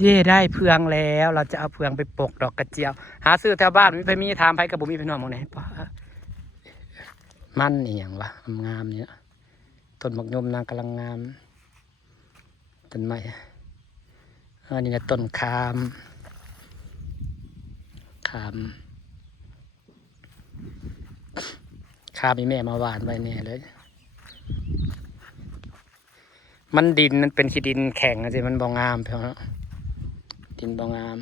เย่ได้เพืองแล้วเราจะเอาเพืองไปปลูกดอกกระเจียวหาซื้อแถวบ้านไม่มีทางไปกับบุมีพี่น้องมองไหนปะมันนี่อย่างวะงามเนี่ยต้นมะยมนางกำลังงามต้นไม้อันนี้นะต้นคามมีแม่มาหวานไว้เนี่ยเลยมันดินมันเป็นขี้ดินแข็งสิมันบ่งามเพียงดินบ่งาม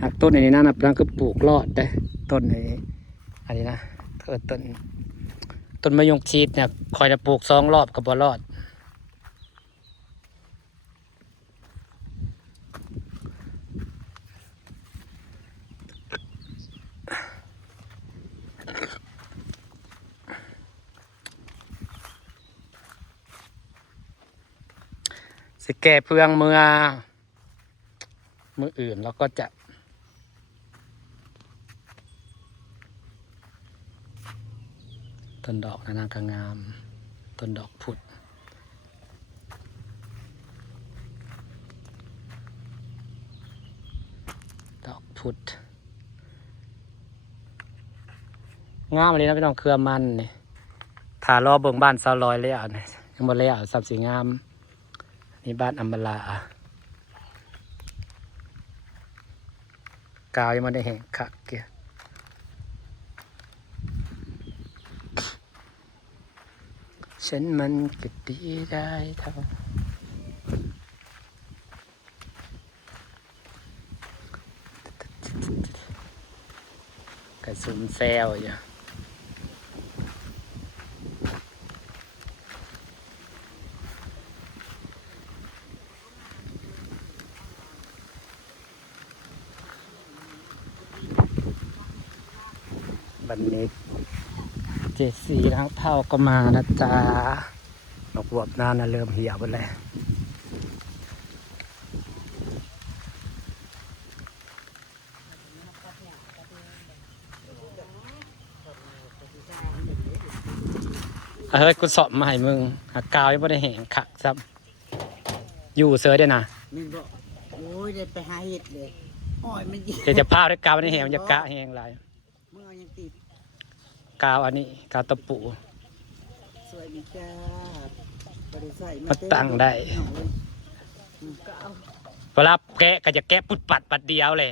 หากต้นนี้นั่นนะนั่นก็ปลูกรอดได้ต้นนี้อันนี้นะต้นมะยงชิดเนี่ยคอยจะปลูก2 รอบก็บ่รอดสิแก่เพืองมืออื่นแล้วก็จะต้นดอกนางก็งามต้นดอกพุดงามเลยนะพี่น้องเครือมันนี่ถ้ารอเบิ่งบ้านสาวลอยเลยอ่ะนี่ยังบ่เลยอ่ะสับสีงามนี่บ้านอัมบลากาวยังไม่ได้แห้งคักเกี่ยฉันมันก็ดีได้เท่ากระสุนแซวอยู่บันนี้7 สีทั้งเท่าก็มานะจ๊ะดอกบัวหน้าน่ะเริ่มเหี่ยวไปแล้วเฮ้ยกูสอบมาให้มึงหากาวยังไม่ได้แห้งขักซับอยู่เสือได้นะมึงบอกโอ้ยเดี๋ยวไปหาเห็ดเลยอ้อยมันเดี๋ยวจะพาด้วยกาวไม่ได้แห้งมันจะกะแห้งไรมึงเอายังติดกาวอันนี้กาวตะปูสวยดีจ้าบริษัทมาตั้งได้เวลาแกะก็จะแกะปุดปัดเดียวเลย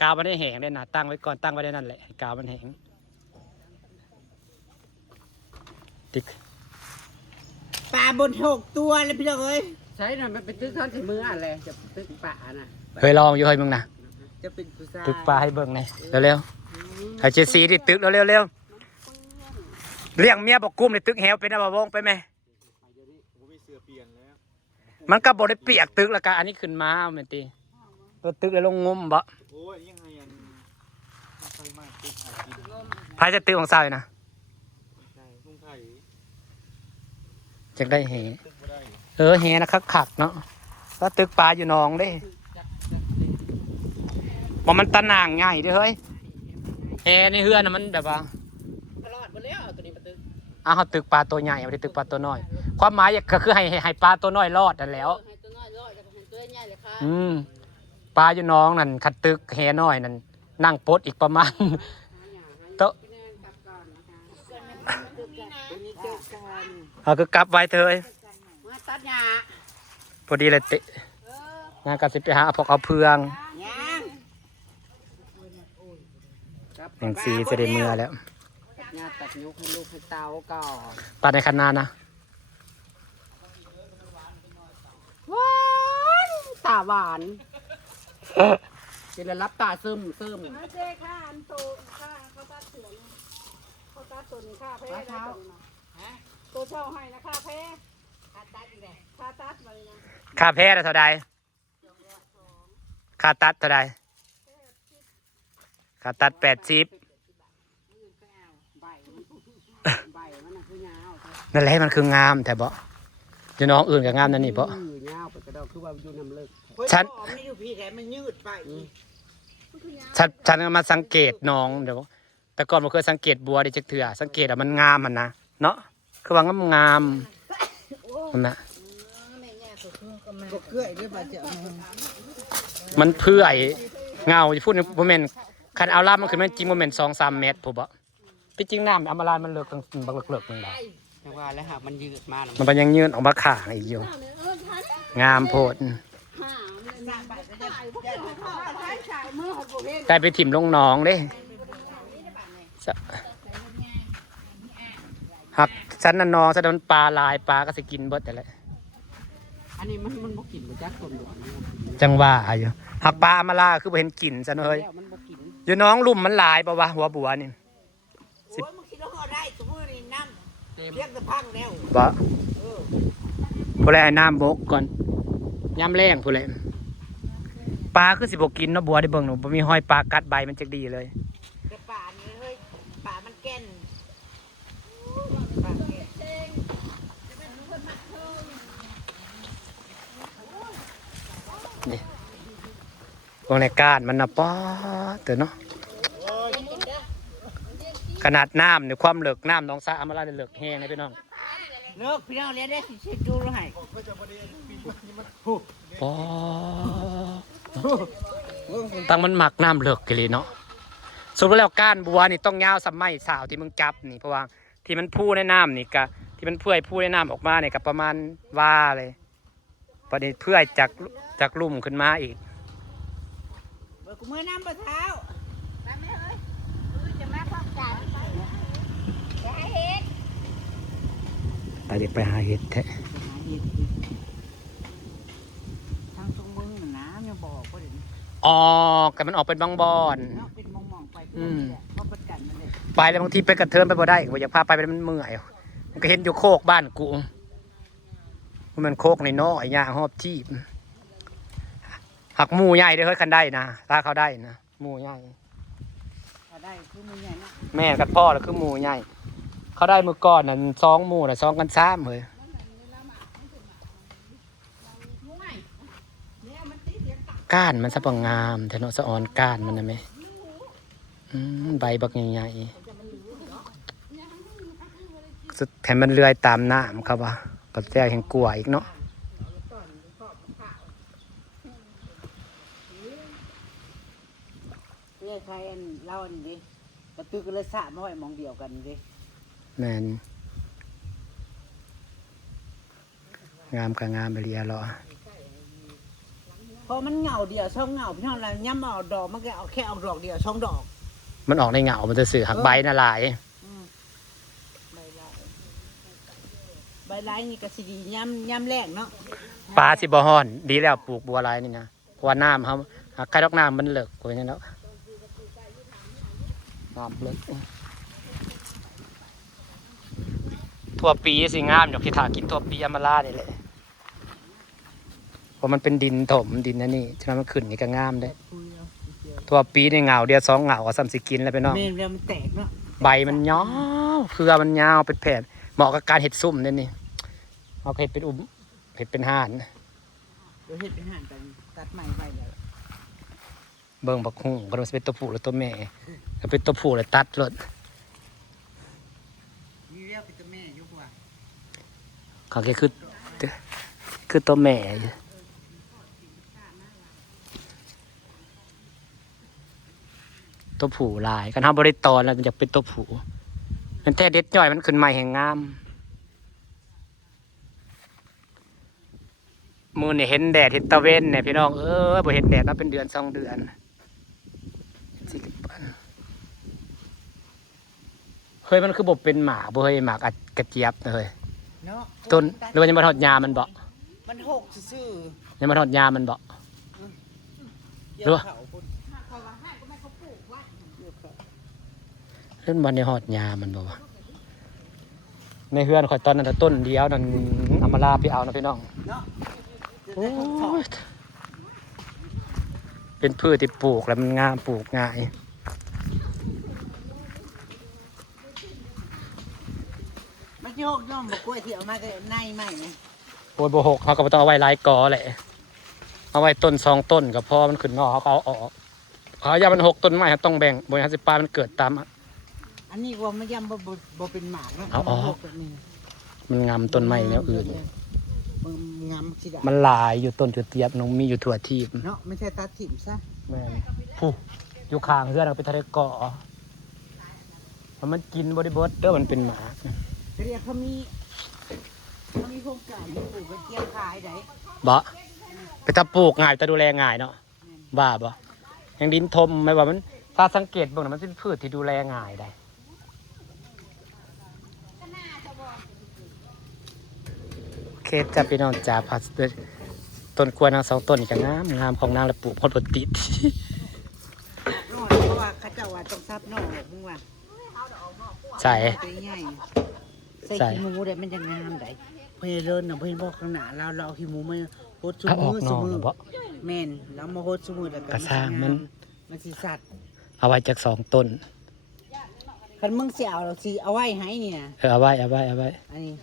กาวมันได้แห้งได้นะตั้งไว้ก่อนตั้งไว้ได้นั่นแหละกาวมันแห้งติ๊กปลาบน6 ตัวเลยพี่น้องเอ้ยใช่น่ะมันเป็นตึกท่อนที่มืออะไรจะตึกป่าน่ะเคยลองอยู่เคยมึงนะจะเป็นผู้ชายตึกปลาให้เบิ่งหน่อยเร็วๆให้เจสีดิตึกเร็วเลี้ยงเมียบอกกุ้มในตึกแหวเป็นอะไรวงไปไหมมันก็บ่ได้เปียกตึกแล้วกันอันนี้ขึ้นมาเหมือนตีตัวตึกเลยลงงมบ่พายจะตึกของสาวนะจะได้แหแหนะคักเนาะแล้วตึกปลาอยู่หนองเด้บอกมันตะนางง่ายด้วยเฮ้ยแหในเฮือนน่ะมันแบบว่าตลอดไปแล้วตัวนี้ปลาตึกเขาตึกปลาตัวใหญ่ไม่ได้ตึกปลาตัวน้อยความหมายก็คือให้ปลาตัวน้อยรอดนั่นแล้วให้ตัวน้อยรอดจะให้ตัวใหญ่เลยค่ะปลาอยู่น้องนั่นขัดตึกแหน้อยนั่นนั่งปดอีกประมาณโตคือกลับไว้เถอะมาตัดหญ้าพอดีเลยติงานกันสิไปหาพวกเอาเพืองอย่างสีจะได้เมื่อแล้วหญ้าตัดยุกให้ลูกให้เตาก่อนปลาในคันนานะหวานตาหวานจะรับตาซึมเจ๊ค่ะอันโตค่ะเขาตัดเสือเขาตัดตัวนี้ค่ะเพ่ได้ตัวเช่าให้นะค่ะเพ่ค่าตัดเลยค่าตัดมาเลยนะค่าแพ้เท่าใดค่าตัดเท่าใดค่าตัด80นั่นแหละมันคืองามแต่บ่จะน้องอื่นกับงามนั่นนี่บ่ฉันมาสังเกตน้องเดี๋ยวแต่ก่อนมันเคยสังเกตบัวได้จักเถื่อสังเกตมันงามมันนะเนาะคือว่างามมันนะ ก็เกลือด้วยบาดเจ็บ มันเพื่อยเงาจะพูดในโมเมนต์คันเอาลาบมันคือมันจริงโมเมนต์2-3 เมตรผมบอกที่จริงน้ำอมรานมันเลิกกันบักเลิกนึงได้ แต่ว่าแล้วหากมันยืดมาแล้ว มันเป็นยังยืนออกมาข่างอีกอยู่งามโพดได้ไปถิ่มลงหนองเด้หักสันนันนองสันนปลาลายปลาก็สิกินเบิดแต่ละ อันนี้มันบ่กินบ่จักต้นหลวง จังว่าอยู่หักปลาอมาลาคือบ่เห็นกลิ่นซะเนย แล้วมันบ่กิน อยู่น้องลุ่มมันหลายปะวะหัวบัวนี่ โอ้ยมึงคิดว่าได้สมมตินี่น้ำเรียกจะพังแล้ว บ่ผู้ใดให้น้ำบกก่อนย่ำแรงผู้ใดปลาคือสิบ่กินเนาะบัวได้เบิ่งหนูบ่มีห้อยปลากัดใบมันจักดีเลย แต่ป่านี่เฮ้ยป่ามันแก่น นี่วงในก้านมันนะป้อเตือนเนาะขนาดน้ำเนี่ยความเหลือกน้ำน้องสาอมาลาได้เหลือกแห้งนะพี่น้อง เลิกพี่น้องเรียนได้สิเช็ดดูให้ ป้อตั้งมันหมักน้ำเหลือกกันเลยเนาะสรุปแล้วก้านบัวนี่ต้องยาวสมัยสาวที่มึงจับนี่เพราะว่าที่มันพูในน้ำนี่กะที่มันเพื่อยพูในน้ำออกมาเนี่ยกับประมาณว่าเลยประเด็นเพื่อยจากลุ่มขึ้นมาอีก เบิกมือน้ำปลาเท้า ไปเด็กไปหาเห็ดแท้ ทางตรงมึงน่ะน้ำยังบอกว่าเดี๋ยวนี้ อ๋อแต่มันออกเป็นบางบอน เนาะเป็นมองๆไปเพื่อนนี่แหละเพราะประกันนั่นแหละ ไปแล้วบางทีไปกระเทินไปบ่ได้ว่าอยากพาไปมันเมื่อยมันก็เห็นอยู่โคกบ้านกูมันโคกในน้อยย่างหอบที่หักหมูใหญ่เด้อเฮ้ยคันได้นะถ้าเขาได้นะหมูใหญ่ ถ้าได้คือมือใหญ่เนาะ แม่กันพ่อแล้วคือหมูใหญ่เขาได้มือก่อนนั่น2 หมูน่ะ2 กัน 3เลยก้านมันสะปังงามแต่เนาะสะออนก้านมันนะแม่ใบบักใหญ่ๆสุดแถมมันเลื้อยตามน้ำครับว่าปัจจัยแห่งกลัวอีกเนาะเนี่ยใครอันเล่าอันนี้กระตือก็เลยสะมาไว้มองเดียวกันดิ แมนงามกับงามไปเรียรอ พอมันเหงาเดียวช่องเหงาพี่น้องเราย่ำเอาดอกมันก็เอาแค่เอาดอกเดียวช่องดอก มันออกในเหงามันจะสื่อหักใบน่ะหลาย ใบลายนี่ก็สิดีย่ำแรกเนาะ ปลาสิบ่ฮ้อน ดีแล้วปลูกบัวลายนี่นะเพราะว่าน้ำเขาหากใครดอกน้ำมันเลิกกว่านี้แล้วน้ำเลิกทั่วปีสิงามอยู่ที่ถากินทั่วปีอำมาลานี่แหละเพราะมันเป็นดินถมดินนั่นนี่ฉะนั้นมันขึ้นนี่ก็งามได้ทั่วปีในเหงาเดียว2 เหงาก็ซ้ำสิกินแล้วไปเนาะ เมนเวลามันแตกเนาะ ใบมันยาวเครือมันยาวเป็นแผ่นเหมาะกับการเห็ดซุ่มนี่นี่เอาเห็ดเป็นเห็ดเป็นห่าน เดี๋ยวเฮ็ดเป็นห่านกันตัดใหม่ไปแล้ว เบิ่งบักหุ่งก็ต้องเป็นตัวผู้หรือตัวแม่ถ้าเป็นตัวผู้เลยตัดรถ มีเรียกเป็นตัวแม่ยกว่า เขาแค่คือตัวแม่อยู่ตัวผู้ลายกันทำบริตอนแล้วมันจะเป็นตัวผู้เป็นแท้เด็ดย่อยมันขึ้นใหม่แห่งงามมือเนี่ยเห็นแดดเห็นตะเวนเนี่ยพี่น้องบ่เห็นแดดมาเป็นเดือน2 เดือนเฮ้ยมันคือบ่เป็นหมากบ่เฮ้ยหมากกระเจี๊ยบนะเฮ้ย เนาะ ต้นหรือว่ายังมาทอดยามันบ่ มันหกซื่อ ยังมาทอดยามันบ่ ๆ หรือว่า เกี่ยวเขาพุ่น เรื่องมันในหอดยามันบ่วะในเฮือนข่อยตอนนั้นต้นเดียวนั่นเอามาลาไปเอานะพี่น้อง เนาะ โอ้ยเป็นพืชที่ปลูกแล้วมันงามปลูกง่าย มันโยกย่อมบอกกล้วยที่เอามาก็ในใหม่เนี่ย โอ้ยบ่หกเขาก็บ่ต้องเอาไว้หลายกอแหละเอาไว้ต้น2 ต้นก็พอมันขึ้นนอกเขาก็เอาออกเขาอย่ามัน6 ต้นไม้เขาต้องแบ่งบ่ให้สิปลามันเกิดตาม อันนี้ว่ามันย่ำบ่เป็นหมากเนาะ เอาออก มันหกแบบนี้ มันงามต้นไม้แนวอื่น มึงงามสิดา มันหลายอยู่ต้นจุดเตียบน้องมีอยู่ทั่วทีบ เนาะไม่ใช่ตัดถิ่มซะ แม่นผู้อยู่ข้างเฮือนเอาไปทะเลเกาะมันกินบริบทเด้อมันเป็นหมา เรียกเขามีโครงการให้ปลูกกระเทียมขายได้ บ่ไปถ้าปลูกง่ายแต่ดูแลง่ายเนาะบ้าบ่ยังดินทมไม่ว่ามันถ้าสังเกตเบิ่งน่ะมันเป็นพืชที่ดูแลง่ายได้โอเคจ้ะพี่น้องจ๋าผักต้นกล้วยนางสองต้นนี่ก็งามของนางและปลูกพอดติด นอกเพราะว่าเขาเจ้าว่าต้องซับนอกมึงว่า ใส่ ตัวใหญ่ใส่ขี้หมูได้มันจะงามได้เพื่อเลินนะเพื่อนบอกข้างหน้าเราเอาขี้หมูมาโฮดซุ ถ้าออก มือน อ ซุ ก มือ น่ะบ่ แม่นแล้วมาโฮดซุมือแล้ว กระซ่างมัน มันสิสัตว์ เอาไว้จาก2ต้น คันมึงสิเอาเราสิเอาไว้ให้นี่นะ เอาไว้ อันนี้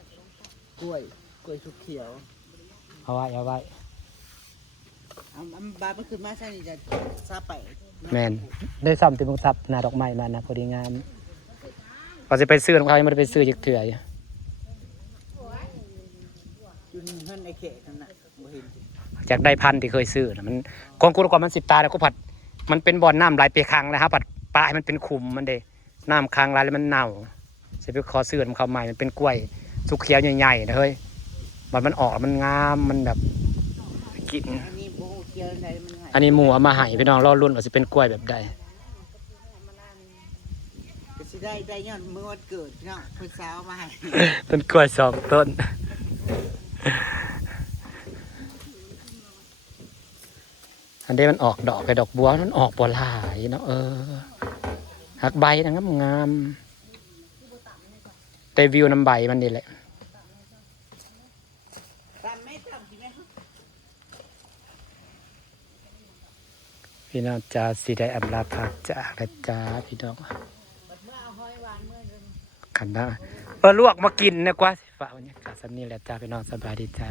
กล้วยสุกเขียว เอาไว้ เอาบาดมันขึ้นมาใช่นี่จะซาไปนะ แม่นได้ซ้ำที่มึงซับหน้าดอกไม้มานะพอดีงามเขาสิไปซื้อของเขายังบ่ได้ไปซื้อจักเทื่ออยู่ อยู่นี่เพิ่นไอ้เขตนั่นน่ะบ่เห็น จากได้พันธุ์ที่เคยซื้อนะมันกองกูกว่ามัน10 ตาแล้วก็ผัดมันเป็นบ่อนน้ำไหลไปครั้งนะครับผัดปลาให้มันเป็นขุมมันเด้น้ำค้างไหลแล้วมันเน่าสิไปขอซื้อมันเข้าใหม่มันเป็นกล้วยสุกเขียวใหญ่ๆนะเฮ้ยมันออกมันงามมันแบบกิน อันนี้บ่ฮู้เขียวใดมันให้ อันนี้หมูเอามาให้พี่น้องรอรุ่นว่าสิเป็นกล้วยแบบใด ก็สิได้ย้อนมื้อวันเกิดเนาะเพิ่นสาวมาให้ เป็นกล้วย2 ต้นอันนี้มันออกดอกไปดอกบัวมันออกบ่หลายเนาะหักใบนะงามๆแต่วิวน้ำใบมันนี่แหละ ตามไม่ตามสิแม่ พี่น้องจ้าสิได้อำลาพักจากนะจ้าพี่น้องขันได้ลวกมากินนะกว่าสิฝ่าวันนี้กาสำนีแหละจ้าพี่น้องสบายดีจ้า